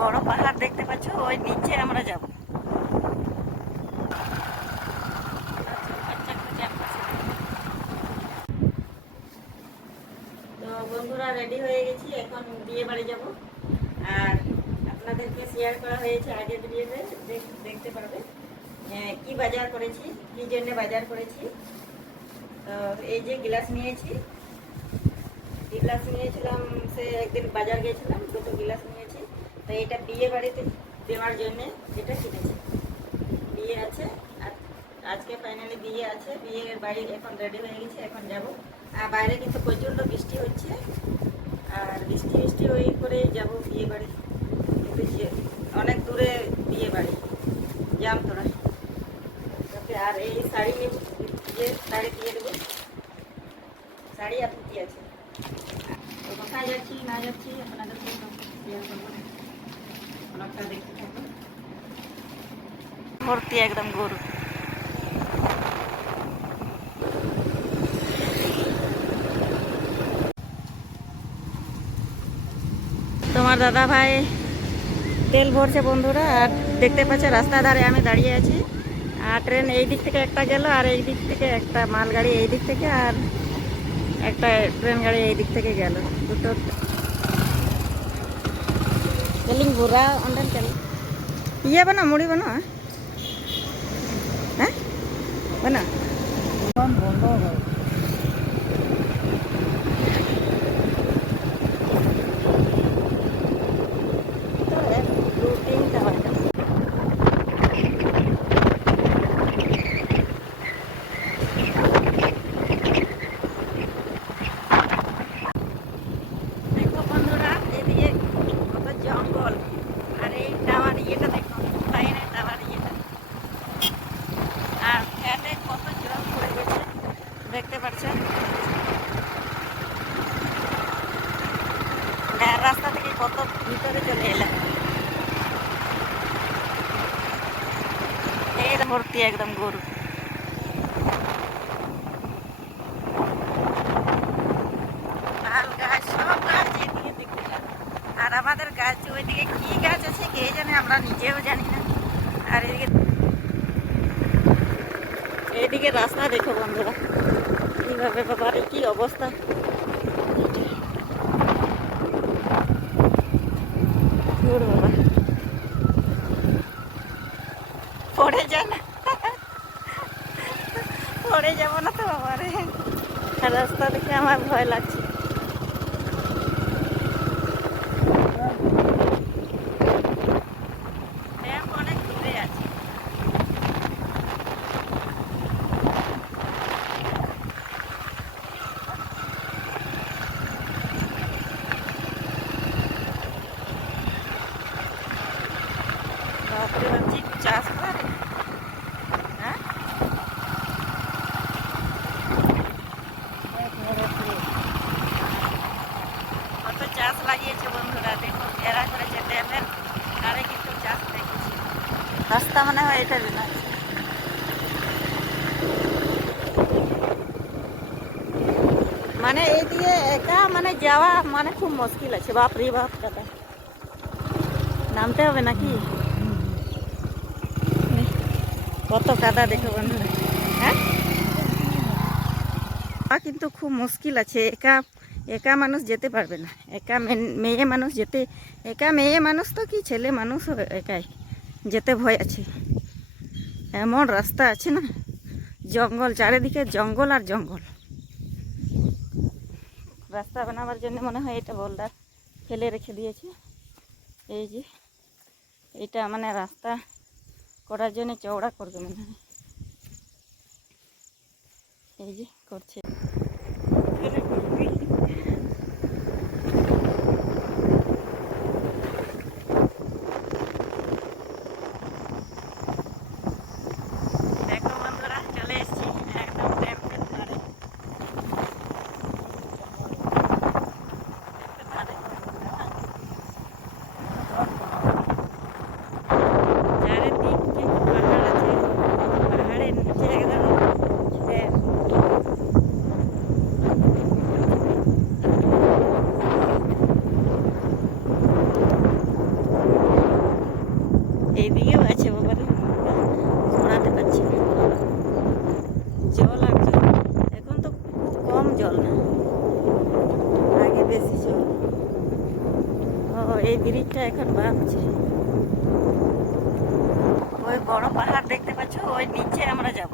বড় পাহাড় দেখতে পাচ্ছ, ওই নিচে আমরা যাব। তো বন্ধুরা রেডি হয়ে গেছি, এখন বিয়ে বাড়ি যাব। আর আপনাদেরকে শেয়ার করা হয়েছে আগের ভিডিওতে, দেখতে পারবে কি বাজার করেছি, কি জন্য বাজার করেছি। তো এই যে গ্লাস নিয়েছি, গ্লাস নিয়েছিলাম, সে একদিন বাজার গিয়েছিলাম, দুটো গ্লাস নিয়েছি। তো এটা বিয়ে বাড়িতে দেওয়ার জন্যে এটা কিনেছি। বিয়ে আছে, আর আজকে ফাইনালি বিয়ে আছে। বিয়ের বাড়ি এখন রেডি হয়ে গেছে, এখন যাব। আর বাইরে কিন্তু প্রচণ্ড বৃষ্টি হচ্ছে, আর বৃষ্টি বৃষ্টি ওই করে যাব বিয়ে বাড়ি। কিন্তু অনেক দূরে বিয়ে বাড়ি, জামতলা। আর এই শাড়ি নেব, যে শাড়ি দিয়ে দেবো, শাড়ি আর ধুতি আছে। কোথায় যাচ্ছি না যাচ্ছি আপনাদেরকে শেয়ার করবো, অনেকটা দেখতে থাকবো। ভর্তি একদম গরু। তোমার দাদা ভাই তেল ভরছে বন্ধুরা, আর দেখতে পাচ্ছে রাস্তার ধারে আমি দাঁড়িয়ে আছি। আর ট্রেন এই দিক থেকে একটা গেল, আর এই দিক থেকে একটা মালগাড়ি এই দিক থেকে, আর একটা ট্রেন গাড়ি এই দিক থেকে গেল। দুটো তেলিং ঘোরা অন্ডেন তেল ইয়ে বানা মুড়ি বানা, হ্যাঁ বানা বন্ধ হবে। দেখতে পাচ্ছেন রাস্তা থেকে কত ভিতরে চলে এলাম। এই ভর্তি একদম গরু। লাল গাছ, সব গাছ এদিকে দেখতে, আর আমাদের গাছ ওইদিকে কি গাছ আছে কে জানে, আমরা নিজেও জানি না। আর এইদিকে রাস্তা দেখো বন্ধুরা, কিভাবে বাবার কি অবস্থা। বাবা পড়ে যা না, পড়ে যাবো না তো বাবারে, রাস্তা দেখে আমার ভয় লাগছে। অনেক দূরে আছে। চাষ করে, হ্যাঁ কত চাষ লাগিয়েছে বন্ধুরা, দেখো ঘেরা করেছে ড্যামের ধারে, কিন্তু চাষ দেখেছি। রাস্তা মনে হয় এটা না, মানে এই দিয়ে একা মানে যাওয়া মানে খুব মুশকিল আছে। বাপ রে বাপ, দাদা নামতে হবে নাকি, কত কাদা দেখো বন্ধুরা। হ্যাঁ কিন্তু খুব মুশকিল আছে, একা একা মানুষ যেতে পারবে না। একা মেয়ে মানুষ যেতে, একা মেয়ে মানুষ তো কি ছেলে মানুষ একাই যেতে ভয় আছে। এমন রাস্তা আছে না, জঙ্গল চারিদিকে, জঙ্গল আর জঙ্গল। রাস্তা বানাবার জন্য মনে হয় এটা বোল্ডার ফেলে রেখে দিয়েছে। এই যে এটা মানে রাস্তা করার জন্য চওড়া করবে মনে হয়, এই যে করছে। আগে বেশি ছিল। ও এই ব্রিজটা এখন ভাঙছে। ওই বড় পাহাড় দেখতে পাচ্ছ, ওই নিচে আমরা যাব।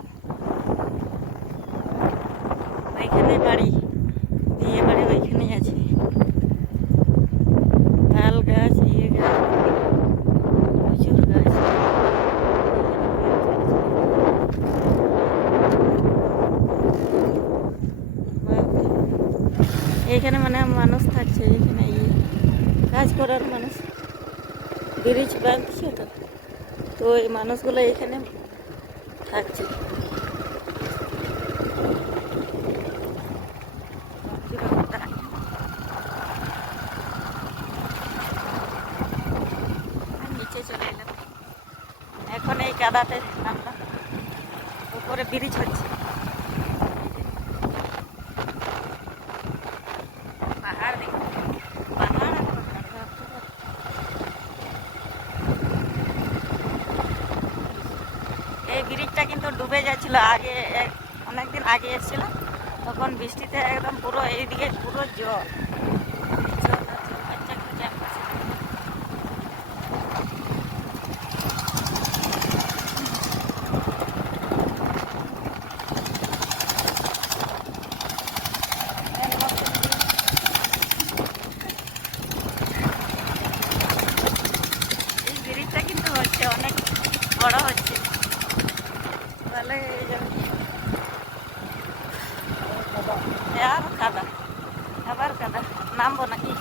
ওইখানে বাড়ি, বিয়ে বাড়ি ওইখানেই আছে। তাল গাছ, ইয়ে গাছ, প্রচুর গাছ। এখানে মানে মানুষ থাকছে, এখানে কাজ করার মানুষ। ব্রিজ বাঁধছে তো, তো ওই মানুষগুলো এখানে থাকছে। নিচে চলে এলাম, এখন এই কাদাতে নামলাম। উপরে ব্রিজ হচ্ছে, পাহাড় দেখো, পাহাড়। এই ব্রিজটা কিন্তু ডুবে যাচ্ছিল আগে, অনেকদিন আগে এসেছিল, তখন বৃষ্টিতে একদম পুরো এইদিকে পুরো জল। এই ব্রিজটা কিন্তু হচ্ছে অনেক বড় হচ্ছে, ভালো হয়ে যাবে। আর কাদা, আবার কাদা, নামবো নাকি?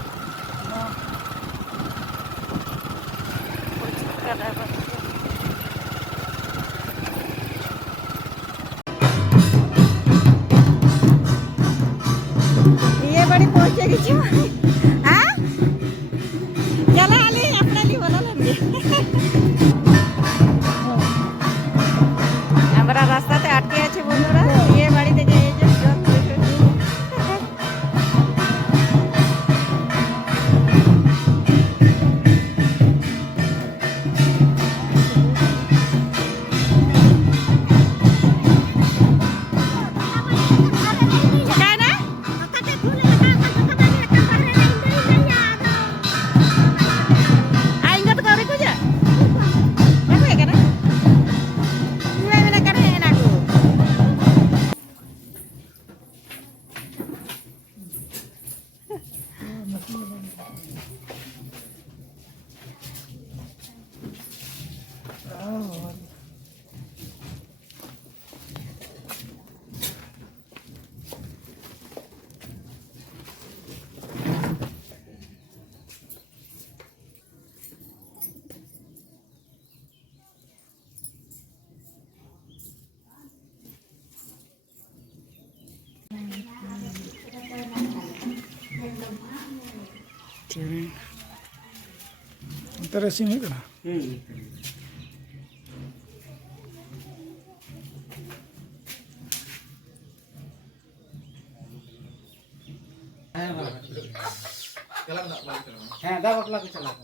প্রচুর কাদা। বিয়ে বাড়ি পৌঁছে গেছি। হ্যাঁ, চলো আলি আপনালি বলালেন। আমরা রাস্তাতে আটকে আছি বন্ধুরা, বিয়ে বাড়ি থেকে এই যে Interesting itu lah. Dah bakal aku jalan.